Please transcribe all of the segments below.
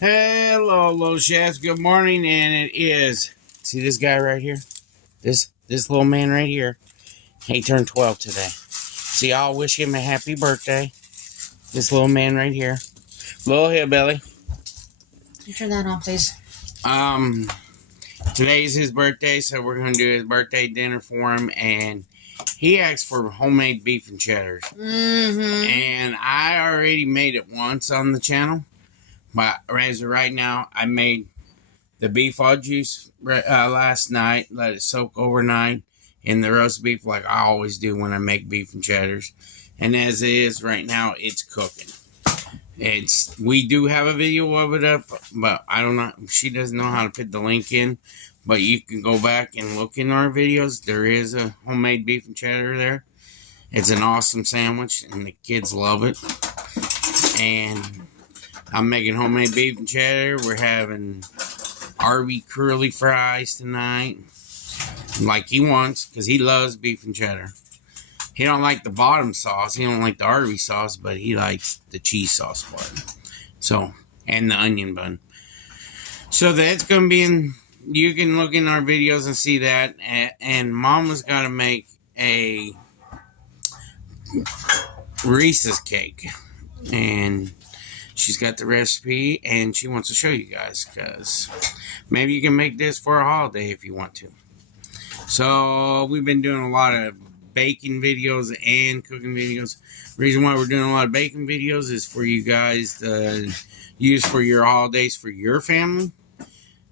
Hello, chefs. Good morning, and it is. See this guy right here? This little man right here. He turned 12 today. See, I'll wish him a happy birthday. This little man right here, little hillbilly. You turn that on, please. Today's his birthday, so we're gonna do his birthday dinner for him, and he asked for homemade beef and cheddar. And I already made it once on the channel. But as of right now, I made the beef au juice last night. Let it soak overnight in the roast beef like I always do when I make beef and cheddars. And as it is right now, it's cooking. We do have a video of it up, but I don't know. She doesn't know how to put the link in. But you can go back and look in our videos. There is a homemade beef and cheddar there. It's an awesome sandwich, and the kids love it. And I'm making homemade beef and cheddar. We're having Arby curly fries tonight, like he wants, because he loves beef and cheddar. He don't like the bottom sauce. He don't like the Arby sauce, but he likes the cheese sauce part. So, and the onion bun. So that's going to be in, you can look in our videos and see that. And Mama's got to make a Reese's cake. And she's got the recipe, and she wants to show you guys, because maybe you can make this for a holiday if you want to. So we've been doing a lot of baking videos and cooking videos. The reason why we're doing a lot of baking videos is for you guys to use for your holidays for your family.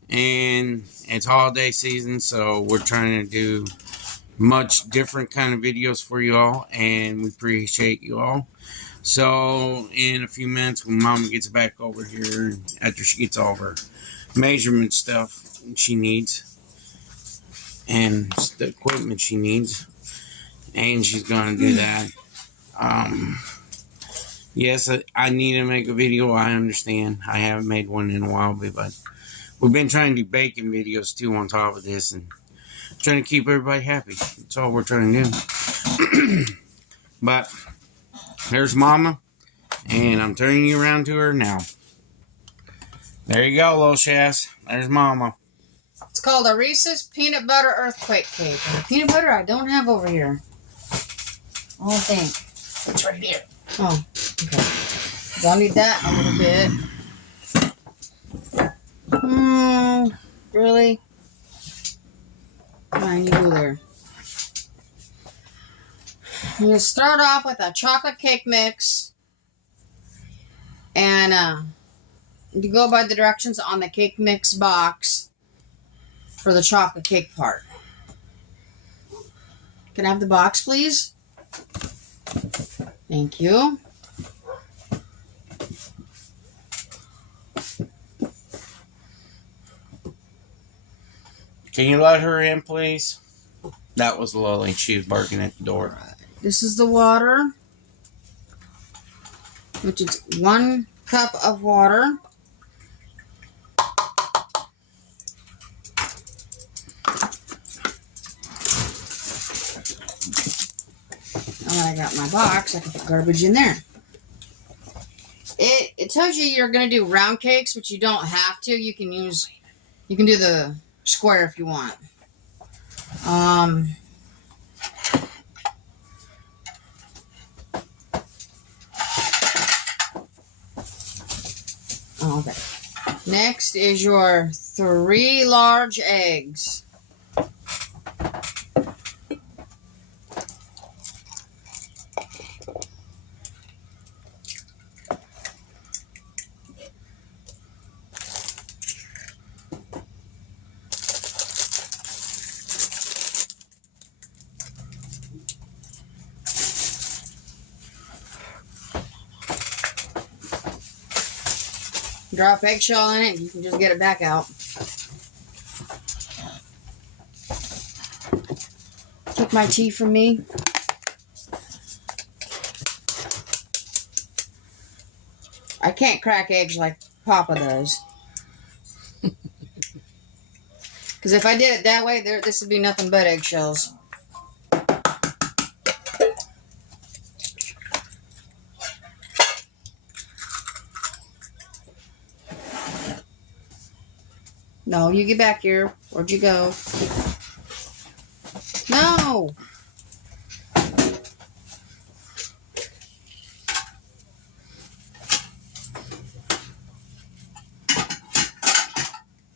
And it's holiday season, so we're trying to do much different kind of videos for you all, and we appreciate you all. So, in a few minutes, when Mama gets back over here, after she gets all her measurement stuff she needs, and the equipment she needs, and she's going to do that. Yes, I need to make a video. I understand. I haven't made one in a while, but we've been trying to do baking videos, too, on top of this, and trying to keep everybody happy. That's all we're trying to do. But there's Mama, and I'm turning you around to her now. There you go, little Shaz. There's Mama. It's called a Reese's Peanut Butter Earthquake Cake. And the peanut butter I don't have over here. I don't think. It's right here. Oh, okay. Don't need that a little bit. Really? I need you there. I'm going to start off with a chocolate cake mix. And you go by the directions on the cake mix box for the chocolate cake part. Can I have the box, please? Thank you. Can you let her in, please? That was Lily. She was barking at the door. This is the water, which is 1 cup of water. Now that I got my box, I can put garbage in there. It tells you you're going to do round cakes, but you don't have to. You can do the square if you want. Okay. Next is your 3 large eggs. Drop eggshell in it, you can just get it back out. Take my tea from me. I can't crack eggs like Papa does. Because if I did it that way, this would be nothing but eggshells. No, you get back here. Where'd you go? No!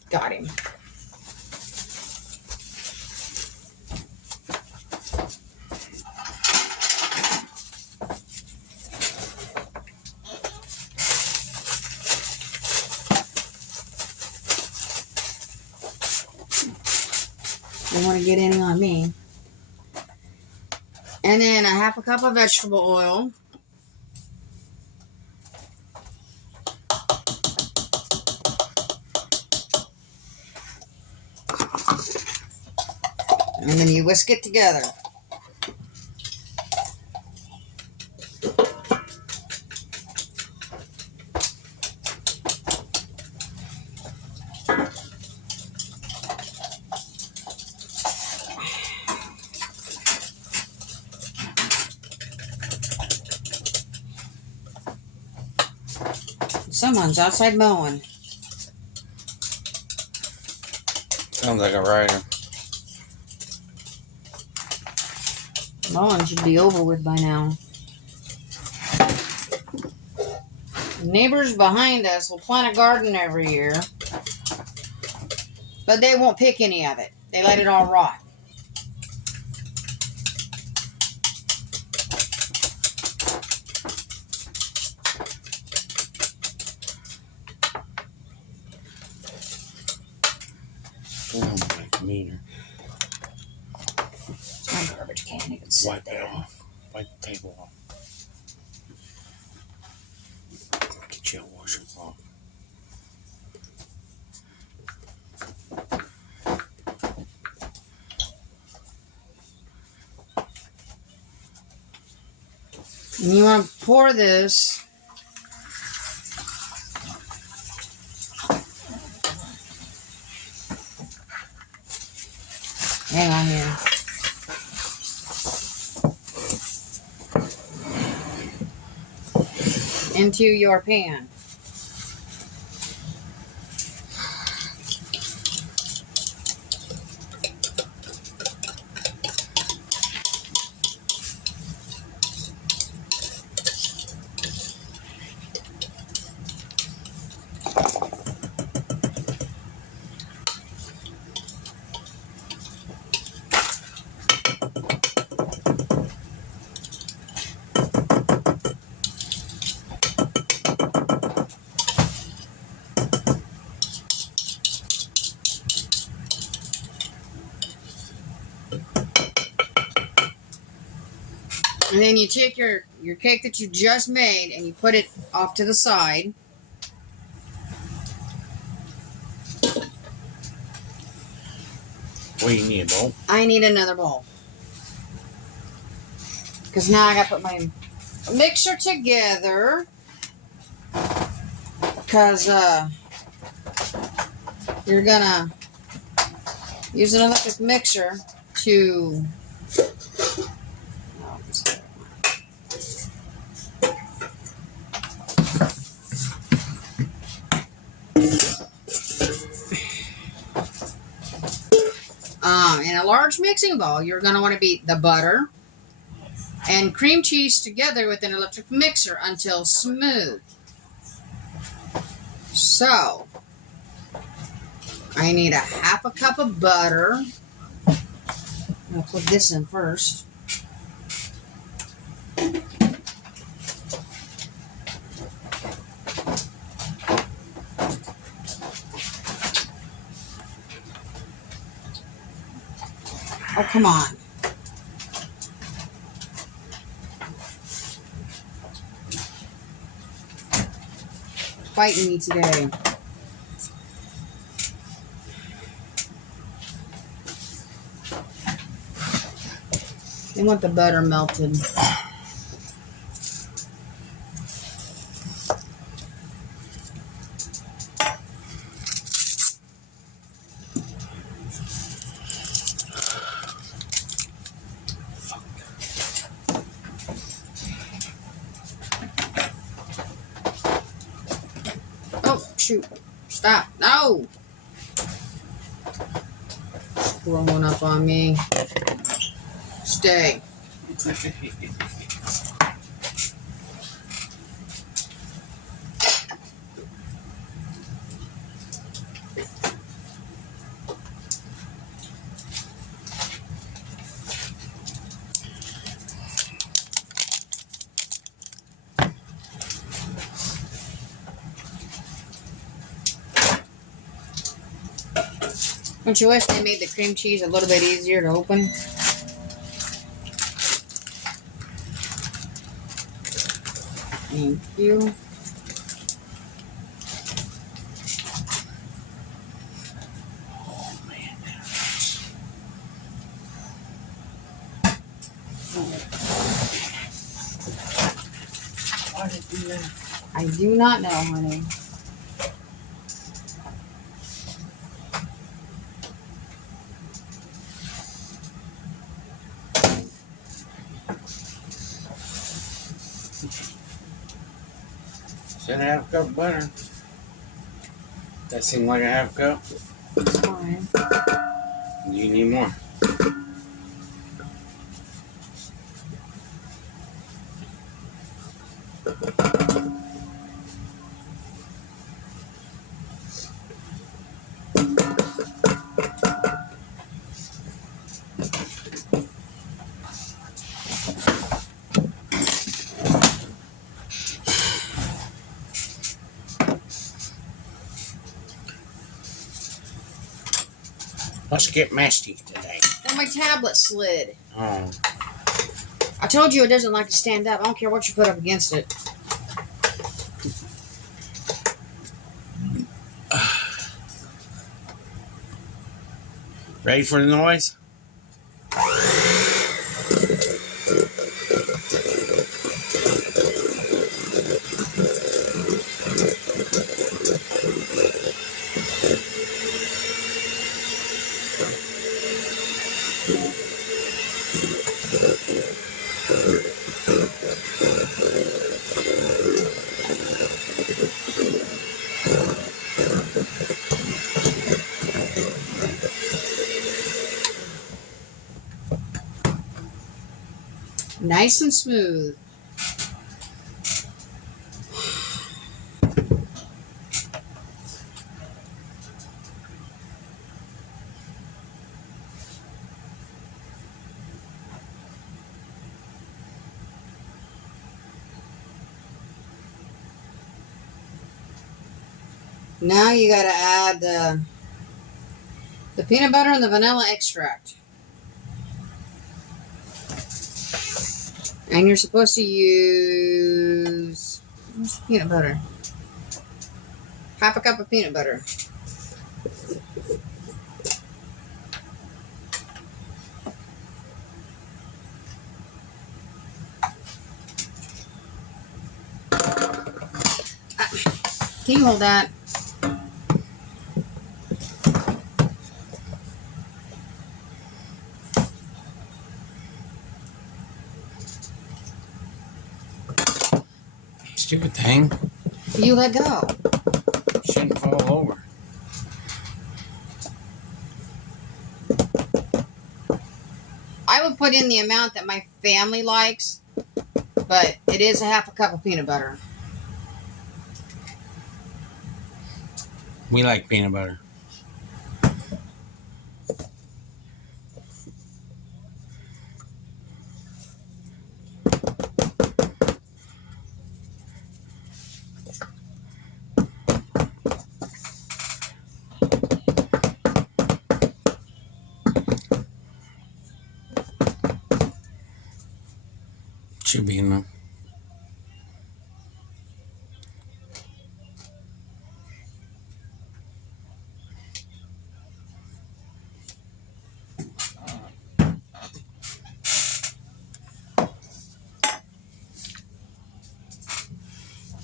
Got him. Don't want to get any on me. And then a half a cup of vegetable oil. And then you whisk it together. Someone's outside mowing. Sounds like a rider. Mowing should be over with by now. The neighbors behind us will plant a garden every year, but they won't pick any of it. They let it all rot. Meter. It's my garbage can. You can sit Wipe there. it off. Wipe the table off. Get you a washcloth. And you want to pour this hang on here. Into your pan. And then you take your cake that you just made and you put it off to the side. What do you need, a bowl? I need another bowl. Because now I got to put my mixer together. Because you're going to use an electric mixer to... in a large mixing bowl, you're going to want to beat the butter and cream cheese together with an electric mixer until smooth. So, I need a half a cup of butter. I'm going to put this in first. Oh, come on. Fighting me today. They want the butter melted. Oh, shoot. Stop. No. Pour one up on me. Stay. Don't you wish they made the cream cheese a little bit easier to open? Thank you. Oh man, why did you do that? I do not know, honey. Should I have a cup of butter? That seemed like a half cup. It's fine. Do you need more? Let's get masty today. Well, my tablet slid. Oh. I told you it doesn't like to stand up. I don't care what you put up against it. Ready for the noise? Nice and smooth. Now you gotta add the peanut butter and the vanilla extract. And you're supposed to use, where's the peanut butter? Half a cup of peanut butter. Can you hold that? Stupid thing. You let go. Shouldn't fall over. I would put in the amount that my family likes, but it is a half a cup of peanut butter. We like peanut butter. Should be enough.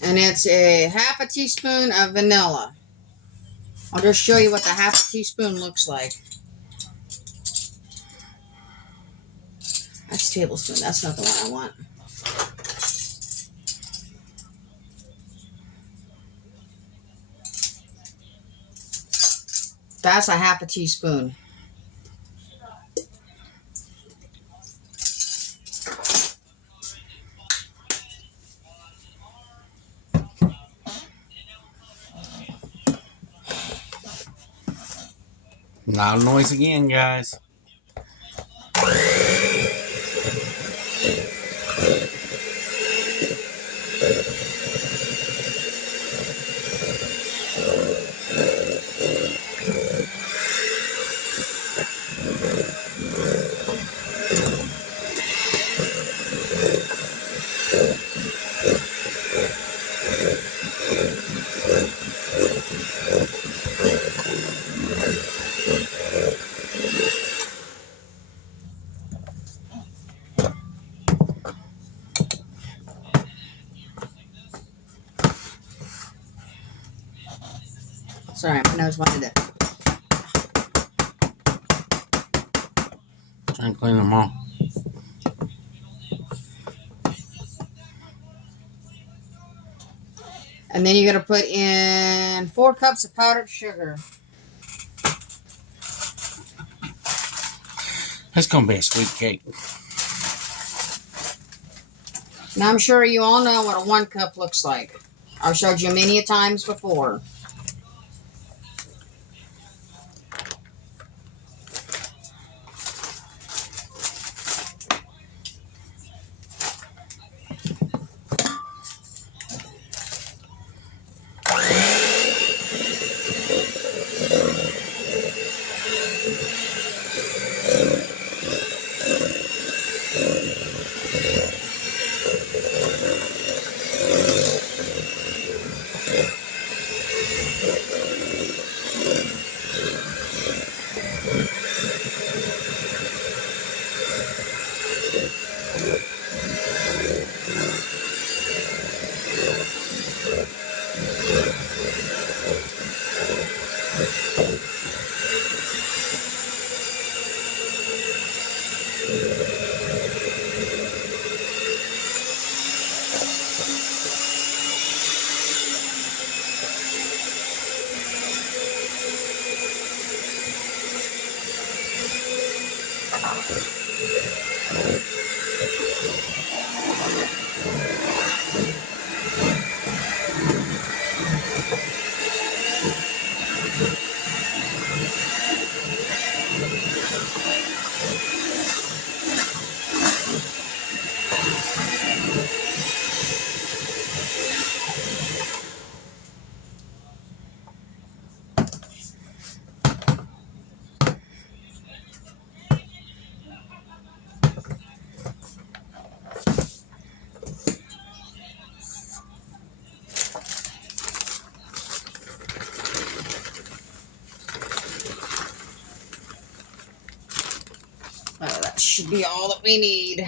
And it's a half a teaspoon of vanilla. I'll just show you what the half a teaspoon looks like. That's a tablespoon. That's not the one I want. That's a half a teaspoon. Loud noise again, guys. Sorry, my nose wanted to. Trying to clean them all. And then you're going to put in 4 cups of powdered sugar. It's going to be a sweet cake. Now, I'm sure you all know what a 1 cup looks like. I've showed you many a times before. That should be all that we need.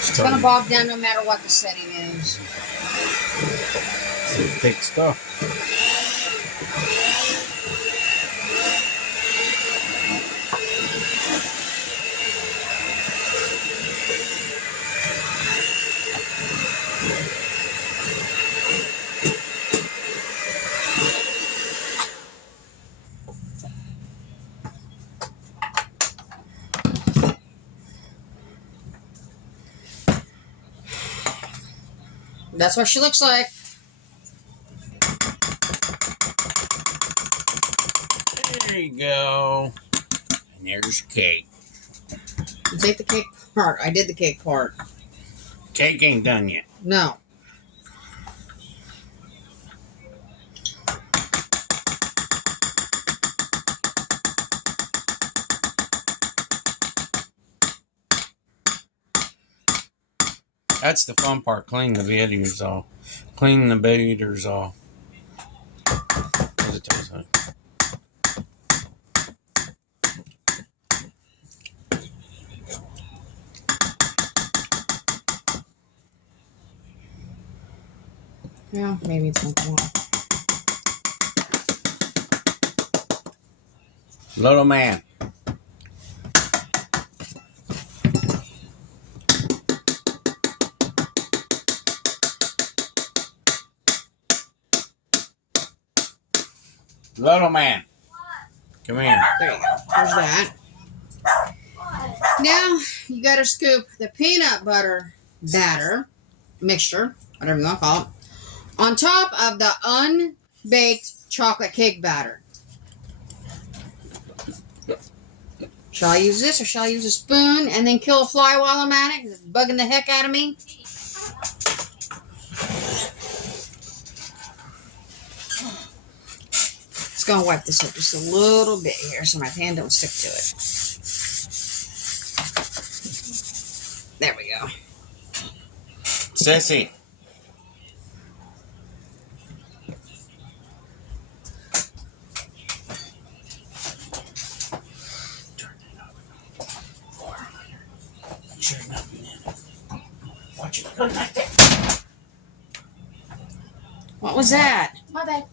It's going to bog down no matter what the setting is. Some thick stuff. That's what she looks like. There you go. And there's your cake. You take the cake part. I did the cake part. Cake ain't done yet. No. That's the fun part. Clean the beaters off. Clean the beaters off. What does it taste like? Yeah, maybe it's something more. Little man. Little man. Come here. There you go. There's that. Now, you gotta scoop the peanut butter batter, mixture, whatever you want to call it, on top of the unbaked chocolate cake batter. Shall I use this or shall I use a spoon and then kill a fly while I'm at it? Because it's bugging the heck out of me. Just gonna wipe this up just a little bit here so my pan don't stick to it. There we go. Sissy. Sure nothing in it. Watch it go like that. What was that? My bad.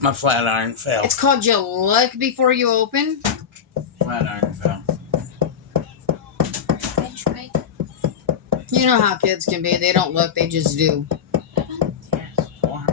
My flat iron fell. It's called you look before you open. Flat iron fell. Bench break. You know how kids can be. They don't look, they just do. Yes, warm.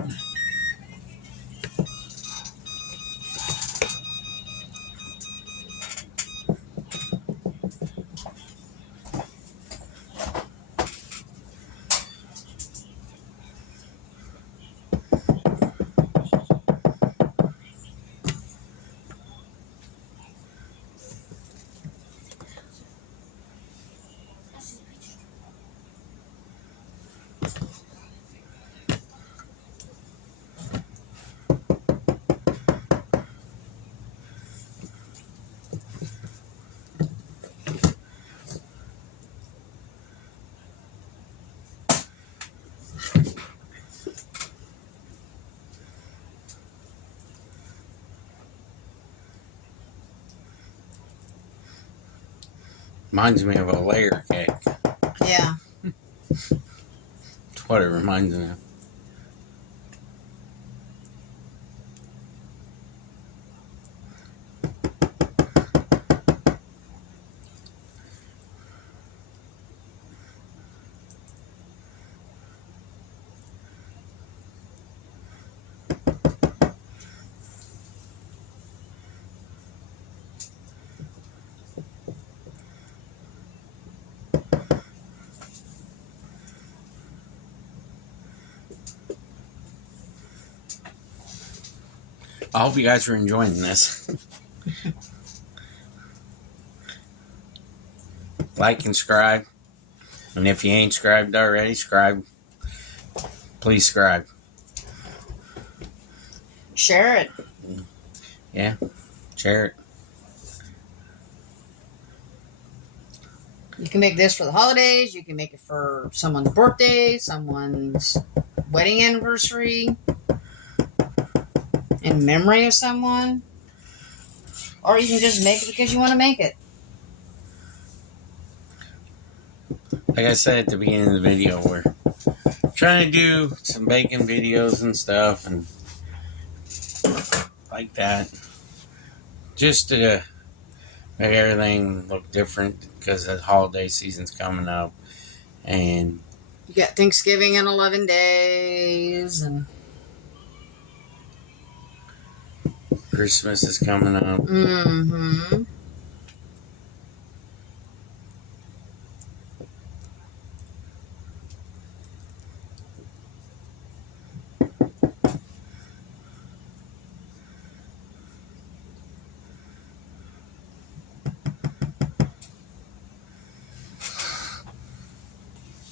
Reminds me of a layer cake. Yeah. That's what it reminds me of. I hope you guys are enjoying this. Like and subscribe. And if you ain't subscribed already, subscribe. Please subscribe. Share it. Yeah, share it. You can make this for the holidays. You can make it for someone's birthday, someone's wedding anniversary, in memory of someone. Or you can just make it because you want to make it. Like I said at the beginning of the video, we're trying to do some baking videos and stuff and like that. Just to make everything look different because the holiday season's coming up. And You got Thanksgiving in 11 days. And Christmas is coming up. mm-hmm.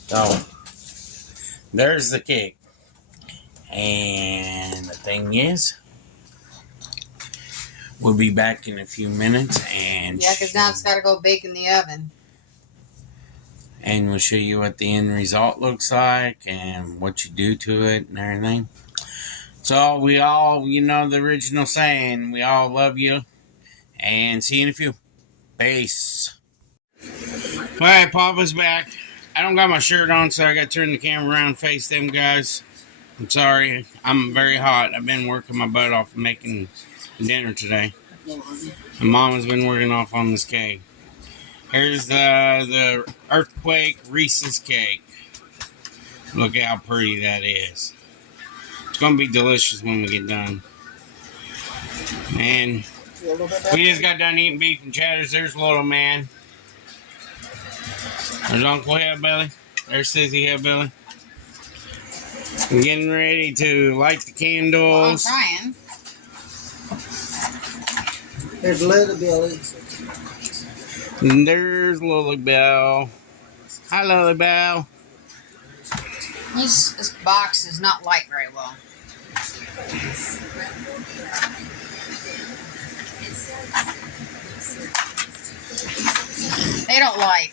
So, there's the cake. And the thing is, we'll be back in a few minutes and Yeah, because now it's got to go bake in the oven. and we'll show you what the end result looks like and what you do to it and everything. So we all, you know the original saying, we all love you and see you in a few. Peace. Alright, Papa's back. I don't got my shirt on, so I got to turn the camera around and face them guys. I'm sorry. I'm very hot. I've been working my butt off making dinner today. My mom has been working off on this cake. Here's the earthquake Reese's cake. Look how pretty that is. It's going to be delicious when we get done. And we just got done eating beef and cheddars. There's little man. There's Uncle Hillbilly. There's Sissy Hillbilly. I'm getting ready to light the candles. Well, I'm trying. There's Little Billy. And there's Lily Bell. Hi, Lily Bell. This box is not light very well. They don't light.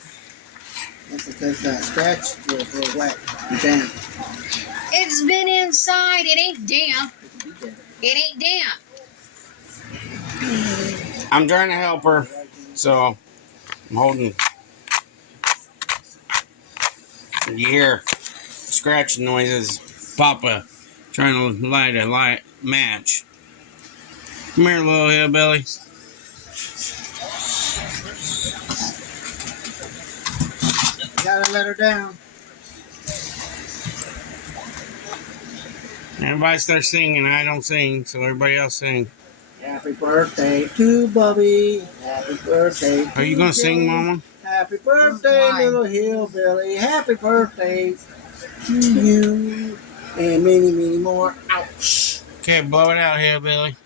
That's because that scratch was a little wet and damp. It's been inside. It ain't damp. It ain't damp. I'm trying to help her, so I'm holding. You hear scratching noises. Papa trying to light a match. Come here, little hillbilly. Gotta let her down. Everybody starts singing. I don't sing, so everybody else sing. Happy birthday to Bubby. Happy birthday to Are you gonna sing, Billy. Mama? Happy birthday, Why? little hillbilly. Happy birthday to you. And many, many more. Ouch. Okay, blow it out, hillbilly.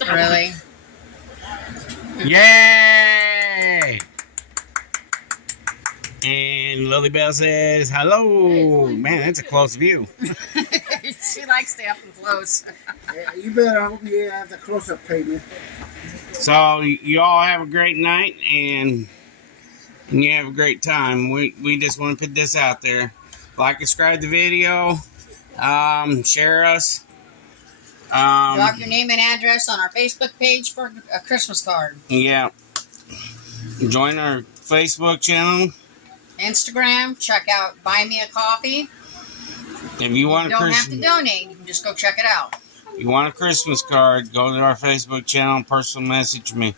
Really? Yay! And Lily Bell says, hello. Man, that's a close view. She likes to up and close. Yeah, you better hope you have the close-up payment. So, you all have a great night, and you have a great time. We just want to put this out there. Like, subscribe the video. Share us. Drop your name and address on our Facebook page for a Christmas card. Yeah. Join our Facebook channel. Instagram, check out Buy Me a Coffee. If you want You don't have to donate. You can just go check it out. you want a Christmas card, go to our Facebook channel and personal message me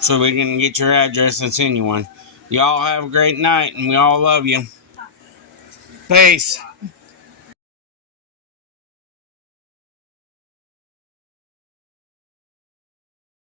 so we can get your address and send you one. Y'all have a great night, and we all love you. Peace.